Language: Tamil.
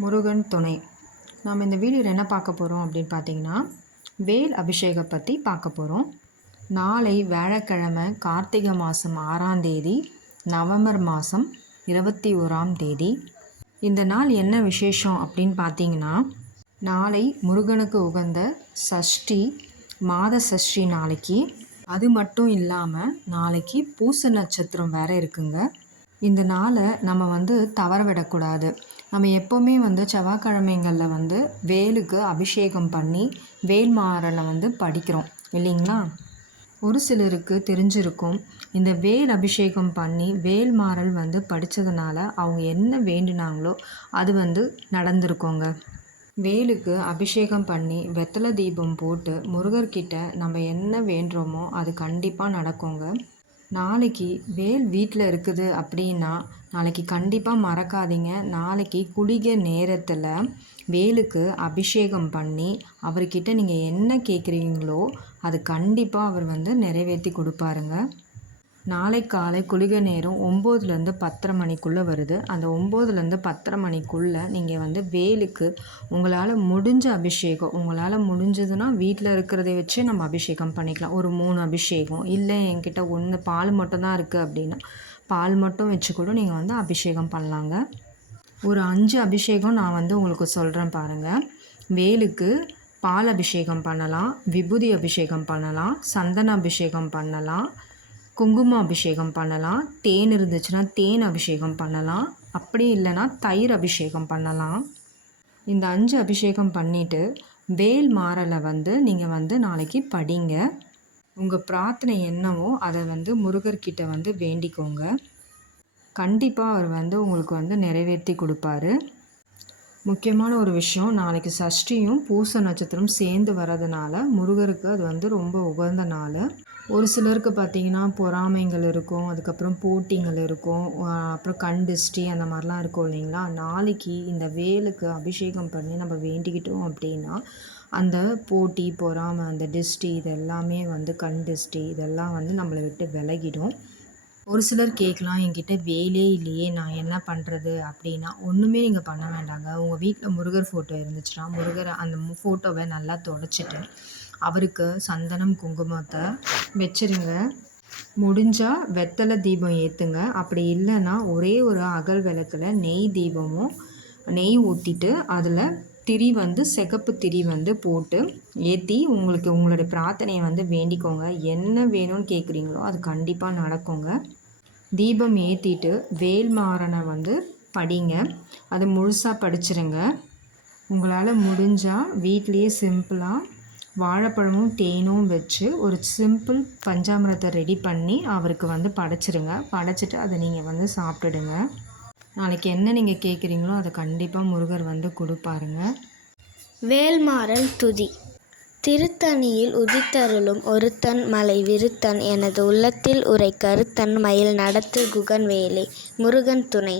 முருகன் துணை. நாம் இந்த வீடியோவில் என்ன பார்க்க போகிறோம் அப்படின்னு பார்த்தீங்கன்னா வேல் அபிஷேகம் பற்றி பார்க்க போகிறோம் நாளை வியாழக்கிழமை கார்த்திகை மாதம் ஆறாம் தேதி நவம்பர் மாதம் இருபத்தி ஓராம் தேதி. இந்த நாள் என்ன விசேஷம் அப்படின்னு பார்த்தீங்கன்னா நாளை முருகனுக்கு உகந்த சஷ்டி மாத சஷ்டி நாளைக்கு. அது மட்டும் இல்லாமல் நாளைக்கு பூச நட்சத்திரம் வேறு இருக்குங்க. இந்த நாளை நம்ம வந்து தவற விடக்கூடாது. நம்ம எப்போவுமே வந்து செவ்வாய்க்கிழமைங்களில் வந்து வேலுக்கு அபிஷேகம் பண்ணி வேல் மாறலை வந்து படிக்கிறோம். இல்லைங்களா? ஒரு சிலருக்கு தெரிஞ்சிருக்கும் இந்த வேல் அபிஷேகம் பண்ணி வேல் மாறல் வந்து படித்ததுனால அவங்க என்ன வேண்டினாங்களோ அது வந்து நடந்திருக்கோங்க. வேலுக்கு அபிஷேகம் பண்ணி வெத்தலை தீபம் போட்டு முருகர்கிட்ட நம்ம என்ன வேண்டுறோமோ அது கண்டிப்பாக நடக்குங்க. நாளைக்கு வேல் வீட்டில் இருக்குது அப்படின்னா நாளைக்கு கண்டிப்பாக மறக்காதீங்க. நாளைக்கு குளிக நேரத்தில் வேலுக்கு அபிஷேகம் பண்ணி அவர்கிட்ட நீங்கள் என்ன கேட்குறீங்களோ அது கண்டிப்பாக அவர் வந்து நிறைவேற்றி கொடுப்பாருங்க. நாளை காலை குளிகை நேரம் ஒம்போதுலேருந்து பத்தரை மணிக்குள்ளே வருது. அந்த ஒம்போதுலேருந்து பத்தரை மணிக்குள்ளே நீங்கள் வந்து வேலுக்கு உங்களால் முடிஞ்ச அபிஷேகம் உங்களால் முடிஞ்சதுன்னா வீட்டில் இருக்கிறதை வச்சு நம்ம அபிஷேகம் பண்ணிக்கலாம். ஒரு மூணு அபிஷேகம் இல்லை என்கிட்ட ஒன்று பால் மட்டும் தான் இருக்குது அப்படின்னா பால் மட்டும் வச்சு கூட நீங்கள் வந்து அபிஷேகம் பண்ணலாங்க. ஒரு அஞ்சு அபிஷேகம் நான் வந்து உங்களுக்கு சொல்கிறேன் பாருங்கள் வேலுக்கு பால் அபிஷேகம் பண்ணலாம் விபூதி அபிஷேகம் பண்ணலாம் சந்தன அபிஷேகம் பண்ணலாம் குங்கும அபிஷேகம் பண்ணலாம் தேன் இருந்துச்சுன்னா தேன் அபிஷேகம் பண்ணலாம் அப்படி இல்லைன்னா தயிர் அபிஷேகம் பண்ணலாம். இந்த அஞ்சு அபிஷேகம் பண்ணிவிட்டு வேல் மாறலை வந்து நீங்கள் வந்து நாளைக்கு படிங்க. உங்கள் பிரார்த்தனை என்னவோ அதை வந்து முருகர்கிட்ட வந்து வேண்டிக்கோங்க. கண்டிப்பாக அவர் வந்து உங்களுக்கு வந்து நிறைவேற்றி கொடுப்பாரு. முக்கியமான ஒரு விஷயம். நாளைக்கு சஷ்டியும் பூச நட்சத்திரம் சேர்ந்து வர்றதுனால முருகருக்கு அது வந்து ரொம்ப உகந்த நாள். ஒரு சிலருக்கு பார்த்திங்கன்னா பொறாமைகள் இருக்கும் அதுக்கப்புறம் போட்டிகள் இருக்கும் அப்புறம் கண் திஷ்டி அந்த மாதிரிலாம் இருக்கும் இல்லைங்களா? நாளைக்கு இந்த வேலுக்கு அபிஷேகம் பண்ணி நம்ம வேண்டிக்கிட்டோம் அப்படின்னா அந்த போட்டி பொறாமை அந்த டிஸ்டி இது எல்லாமே வந்து கண் டிஸ்டி இதெல்லாம் வந்து நம்மளை விட்டு விலகிடும். ஒரு சிலர் கேட்கலாம் என்கிட்ட வேலே இல்லையே நான் என்ன பண்ணுறது அப்படின்னா ஒன்றுமே நீங்கள் பண்ண வேண்டாங்க. உங்கள் வீட்டில் முருகர் ஃபோட்டோ இருந்துச்சுன்னா முருகர் அந்த ஃபோட்டோவை நல்லா தொடச்சிட்டு அவருக்கு சந்தனம் குங்குமத்தை வச்சிருங்க. முடிஞ்சால் வெத்தலை தீபம் ஏற்றுங்க அப்படி இல்லைன்னா ஒரே ஒரு அகல் விளக்கில் நெய் தீபமும் நெய் ஊற்றிட்டு அதில் திரி வந்து சிகப்பு திரி வந்து போட்டு ஏற்றி உங்களுக்கு உங்களுடைய பிரார்த்தனையை வந்து வேண்டிக்கோங்க. என்ன வேணும்னு கேட்குறீங்களோ அது கண்டிப்பாக நடக்குங்க. தீபம் ஏற்றிட்டு வேல்மாறனை வந்து படிங்க. அதை முழுசாக படிச்சிருங்க. உங்களால் முடிஞ்சால் வீட்லேயே சிம்பிளாக வாழைப்பழமும் தேனும் வச்சு ஒரு சிம்பிள் பஞ்சாமிரத்தை ரெடி பண்ணி அவருக்கு வந்து படைச்சிருங்க. படைச்சிட்டு அதை நீங்கள் வந்து சாப்பிட்டுடுங்க. நாளைக்கு என்ன நீங்கள் கேட்குறீங்களோ அதை கண்டிப்பாக முருகர் வந்து கொடுப்பாருங்க. வேல்மாறல் துதி. திருத்தணியில் உதித்தருளும் ஒருத்தன் மலை விருத்தன் எனது உள்ளத்தில் உரை கருத்தன் மயில் நடத்து குகன் வேலே முருகன் துணை.